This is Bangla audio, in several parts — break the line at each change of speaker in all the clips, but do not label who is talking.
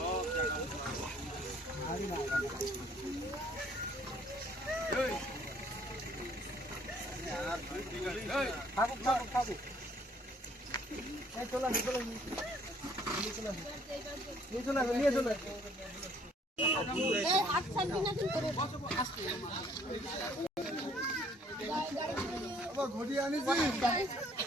কি হলো কি হলো
গাড়িতে উঠে
এটা রাস্তা যদি সামনে লাগে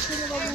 করো